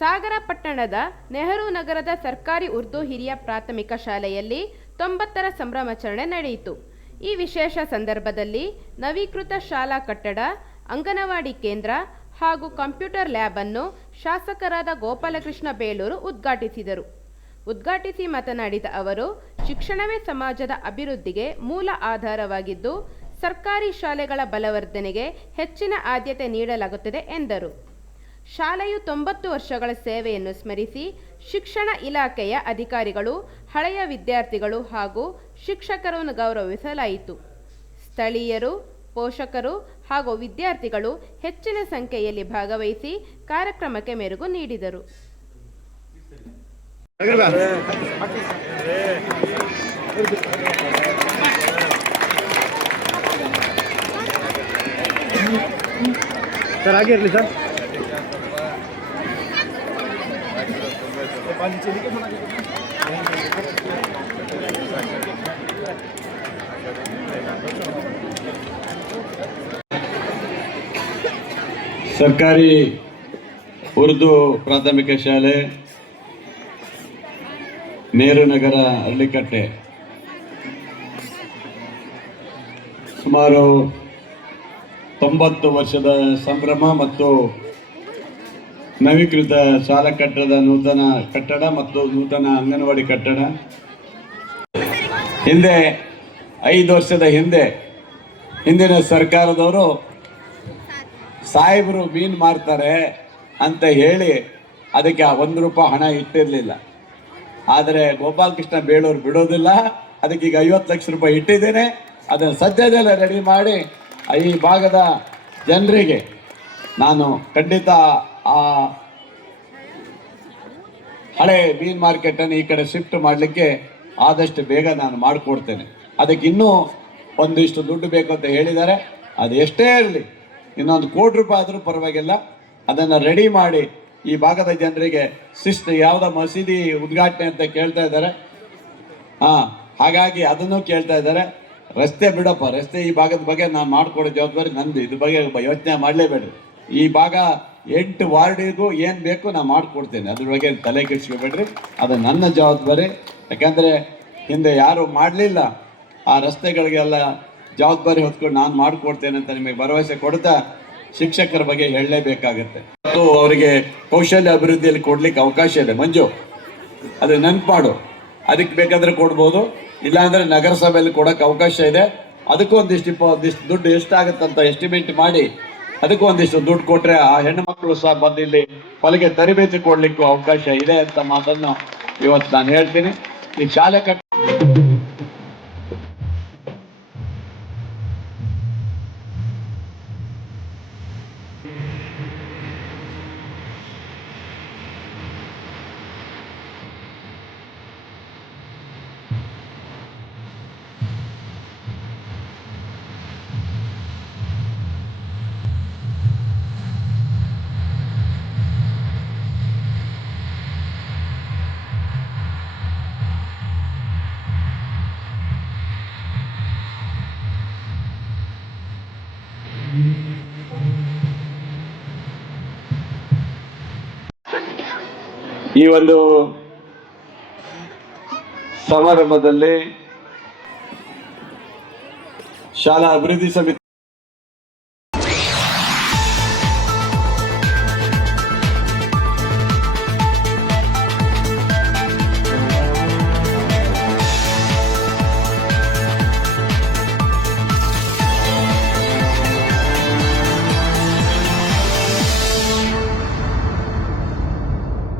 ಸಾಗರ ಪಟ್ಟಣದ ನೆಹರು ನಗರದ ಸರ್ಕಾರಿ ಉರ್ದು ಹಿರಿಯ ಪ್ರಾಥಮಿಕ ಶಾಲೆಯಲ್ಲಿ 90ರ ಸಂಭ್ರಮಾಚರಣೆ ನಡೆಯಿತು. ಈ ವಿಶೇಷ ಸಂದರ್ಭದಲ್ಲಿ ನವೀಕೃತ ಶಾಲಾ ಕಟ್ಟಡ, ಅಂಗನವಾಡಿ ಕೇಂದ್ರ ಹಾಗೂ ಕಂಪ್ಯೂಟರ್ ಲ್ಯಾಬ್ ಅನ್ನು ಶಾಸಕರಾದ ಗೋಪಾಲಕೃಷ್ಣ ಬೇಳೂರು ಉದ್ಘಾಟಿಸಿದರು. ಉದ್ಘಾಟಿಸಿ ಮಾತನಾಡಿದ ಅವರು, ಶಿಕ್ಷಣವೇ ಸಮಾಜದ ಅಭಿವೃದ್ಧಿಗೆ ಮೂಲ ಆಧಾರವಾಗಿದ್ದು, ಸರ್ಕಾರಿ ಶಾಲೆಗಳ ಬಲವರ್ಧನೆಗೆ ಹೆಚ್ಚಿನ ಆದ್ಯತೆ ನೀಡಲಾಗುತ್ತದೆ ಎಂದರು. ಶಾಲೆಯು 90 ವರ್ಷಗಳ ಸೇವೆಯನ್ನು ಸ್ಮರಿಸಿ ಶಿಕ್ಷಣ ಇಲಾಖೆಯ ಅಧಿಕಾರಿಗಳು, ಹಳೆಯ ವಿದ್ಯಾರ್ಥಿಗಳು ಹಾಗೂ ಶಿಕ್ಷಕರನ್ನು ಗೌರವಿಸಲಾಯಿತು. ಸ್ಥಳೀಯರು, ಪೋಷಕರು ಹಾಗೂ ವಿದ್ಯಾರ್ಥಿಗಳು ಹೆಚ್ಚಿನ ಸಂಖ್ಯೆಯಲ್ಲಿ ಭಾಗವಹಿಸಿ ಕಾರ್ಯಕ್ರಮಕ್ಕೆ ಮೆರುಗು ನೀಡಿದರು. ಸರ್ ಆಗಿ ಇರಲಿ ಸರ್. ಸರ್ಕಾರಿ ಉರ್ದು ಪ್ರಾಥಮಿಕ ಶಾಲೆ ನೆಹರು ನಗರ ಹಳ್ಳಿಕಟ್ಟೆ ಸುಮಾರು 90 ವರ್ಷದ ಸಂಭ್ರಮ ಮತ್ತು ನವೀಕೃತ ಶಾಲಾ ಕಟ್ಟಡದ ನೂತನ ಕಟ್ಟಡ ಮತ್ತು ನೂತನ ಅಂಗನವಾಡಿ ಕಟ್ಟಡ. ಹಿಂದೆ 5 ವರ್ಷದ ಹಿಂದಿನ ಸರ್ಕಾರದವರು ಸಾಹೇಬರು ಮೀನು ಮಾರ್ತಾರೆ ಅಂತ ಹೇಳಿ ಅದಕ್ಕೆ 1 ರೂಪಾಯಿ ಹಣ ಇಟ್ಟಿರಲಿಲ್ಲ. ಆದರೆ ಗೋಪಾಲಕೃಷ್ಣ ಬೇಳೂರು ಬಿಡೋದಿಲ್ಲ. ಅದಕ್ಕೆ ಈಗ 50 ಲಕ್ಷ ರೂಪಾಯಿ ಇಟ್ಟಿದ್ದೇನೆ. ಅದನ್ನು ಸದ್ಯದಲ್ಲೇ ರೆಡಿ ಮಾಡಿ ಈ ಭಾಗದ ಜನರಿಗೆ ನಾನು ಖಂಡಿತ ಆ ಹಳೆ ಮೀನು ಮಾರ್ಕೆಟನ್ನು ಈ ಕಡೆ ಶಿಫ್ಟ್ ಮಾಡಲಿಕ್ಕೆ ಆದಷ್ಟು ಬೇಗ ನಾನು ಮಾಡಿಕೊಡ್ತೇನೆ. ಅದಕ್ಕೆ ಇನ್ನೂ ಒಂದಿಷ್ಟು ದುಡ್ಡು ಬೇಕು ಅಂತ ಹೇಳಿದ್ದಾರೆ. ಅದು ಎಷ್ಟೇ ಇರಲಿ, ಇನ್ನೊಂದು 1 ಕೋಟಿ ರೂಪಾಯಿ ಆದರೂ ಪರವಾಗಿಲ್ಲ, ಅದನ್ನು ರೆಡಿ ಮಾಡಿ ಈ ಭಾಗದ ಜನರಿಗೆ ಶಿಸ್ತು. ಯಾವುದೋ ಮಸೀದಿ ಉದ್ಘಾಟನೆ ಅಂತ ಕೇಳ್ತಾ ಇದ್ದಾರೆ. ಹಾಗಾಗಿ ಅದನ್ನು ಕೇಳ್ತಾ ಇದ್ದಾರೆ. ರಸ್ತೆ ಬಿಡಪ್ಪ, ರಸ್ತೆ ಈ ಭಾಗದ ಬಗ್ಗೆ ನಾನು ಮಾಡಿಕೊಡೋ ಜವಾಬ್ದಾರಿ ನಂದು. ಇದ್ರ ಬಗ್ಗೆ ಯೋಚನೆ ಮಾಡಲೇಬೇಡ್ರಿ. ಈ ಭಾಗ 8 ವಾರ್ಡಿಗೂ ಏನು ಬೇಕು ನಾನು ಮಾಡಿಕೊಡ್ತೇನೆ. ಅದ್ರ ಬಗ್ಗೆ ತಲೆ ಕೆಡಿಸ್ಕೋಬೇಡ್ರಿ. ಅದು ನನ್ನ ಜವಾಬ್ದಾರಿ. ಯಾಕಂದರೆ ಹಿಂದೆ ಯಾರು ಮಾಡಲಿಲ್ಲ ಆ ರಸ್ತೆಗಳಿಗೆಲ್ಲ ಜವಾಬ್ದಾರಿ ಹೊತ್ಕೊಂಡು ನಾನು ಮಾಡಿಕೊಡ್ತೇನೆ ಅಂತ ನಿಮಗೆ ಭರವಸೆ ಕೊಡ್ತಾ ಶಿಕ್ಷಕರ ಬಗ್ಗೆ ಹೇಳಲೇಬೇಕಾಗತ್ತೆ. ಮತ್ತು ಅವರಿಗೆ ಕೌಶಲ್ಯ ಅಭಿವೃದ್ಧಿಯಲ್ಲಿ ಕೊಡ್ಲಿಕ್ಕೆ ಅವಕಾಶ ಇದೆ. ಮಂಜು, ಅದು ನೆನ್ಪಾಡು. ಅದಕ್ಕೆ ಬೇಕಾದರೆ ಕೊಡ್ಬೋದು, ಇಲ್ಲಾಂದರೆ ನಗರಸಭೆಯಲ್ಲಿ ಕೊಡೋಕ್ಕೆ ಅವಕಾಶ ಇದೆ. ಅದಕ್ಕೂ ಒಂದಿಷ್ಟು ದುಡ್ಡು ಎಷ್ಟಾಗುತ್ತಂತ ಎಸ್ಟಿಮೇಟ್ ಮಾಡಿ ಅದಕ್ಕೂ ಒಂದಿಷ್ಟು ದುಡ್ಡು ಕೊಟ್ಟರೆ ಆ ಹೆಣ್ಣು ಮಕ್ಕಳು ಸಹ ಬಂದು ಇಲ್ಲಿ ಹೊಲಿಗೆ ತರಬೇತಿ ಕೊಡಲಿಕ್ಕೂ ಅವಕಾಶ ಇದೆ ಅಂತ ಮಾತನ್ನು ಇವತ್ತು ನಾನು ಹೇಳ್ತೀನಿ. ಈ ಶಾಲೆ ಈ ಒಂದು ಸಮಾರಂಭದಲ್ಲಿ ಶಾಲಾ ಅಭಿವೃದ್ಧಿ ಸಮಿತಿ